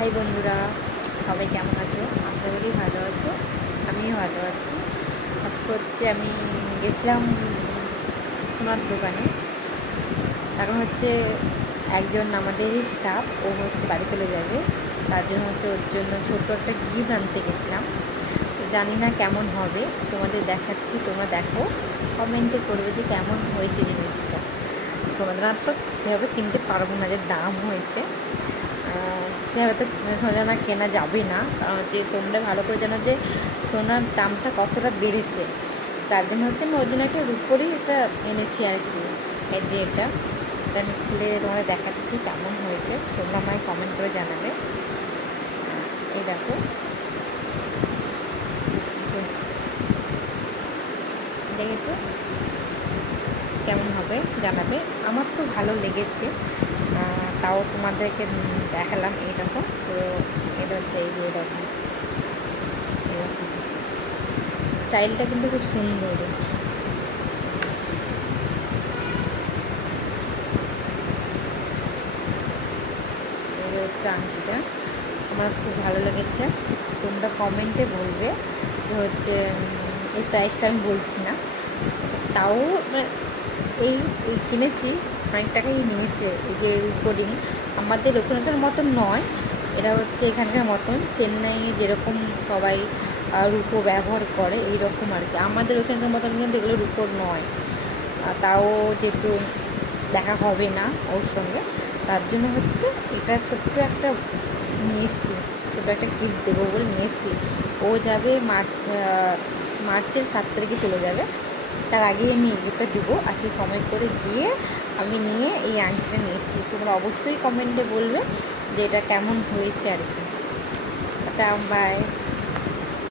High বন্ধুরা, সবাই কেমন আছো? আশা করি ভালো আছো। আমিও ভালো আছি। আজকে হচ্ছে আমি গেছিলাম সোনার দোকানে। এখন হচ্ছে একজন আমাদেরই স্টাফ, ও হচ্ছে বাড়ি চলে যাবে। তার জন্য হচ্ছে ওর জন্য ছোট্ট একটা গিফট আনতে গেছিলাম। তো জানি না কেমন হবে, তোমাদের দেখাচ্ছি, তোমরা দেখো, কমেন্টে করবে যে কেমন হয়েছে জিনিসটা। সোনাদানা তো সেভাবে কিনতে পারবো না, যে দাম হয়েছে সেভাবে তো সোনা কেনা যাবে না। কারণ হচ্ছে তোমরা ভালো করে জানো যে সোনার দামটা কতটা বেড়েছে। তার জন্য হচ্ছে আমি ওই জন্য একটা রূপোরই এটা এনেছি আর কি। এই যে এটা আমি খুলে তোমাদের দেখাচ্ছি কেমন হয়েছে, তোমরা আমায় কমেন্ট করে জানাবে। এই দেখো, দেখেছো কেমন হবে জানাবে। আমার তো ভালো লেগেছে, তাও তোমাদেরকে দেখালাম। এই দেখো, তো এটা হচ্ছে এই যে এরকম এরকম স্টাইলটা কিন্তু খুব সুন্দর। এই হচ্ছে আংটিটা, আমার খুব ভালো লেগেছে। তোমরা কমেন্টে বলবে যে হচ্ছে এই প্রাইসটা আমি বলছি না, তাও এই কিনেছি, অনেক টাকাই নিয়েছে। এই যে রিং আমাদের ওখানকার মতন নয়, এটা হচ্ছে এখানকার মতন চেন্নাইয়ে যেরকম সবাই রূপো ব্যবহার করে এই রকম আর কি। আমাদের ওখানকার মতন কিন্তু এগুলো রূপোর নয়। তাও যেহেতু দেখা হবে না ওর সঙ্গে, তার জন্য হচ্ছে এটা ছোট্ট একটা নিয়ে এসেছি, ছোটো একটা গিফট দেবো বলে নিয়ে এসেছি। ও যাবে মার্চের 7 তারিখে চলে যাবে, তার আগেই আমি এই গিফটটা দেবো। আজকে সময় করে গিয়ে আমি নিয়ে এই আংটিটা নিয়ে এসেছি। তোমরা অবশ্যই কমেন্টে বলবে যে এটা কেমন হয়েছে আর কি। বাই।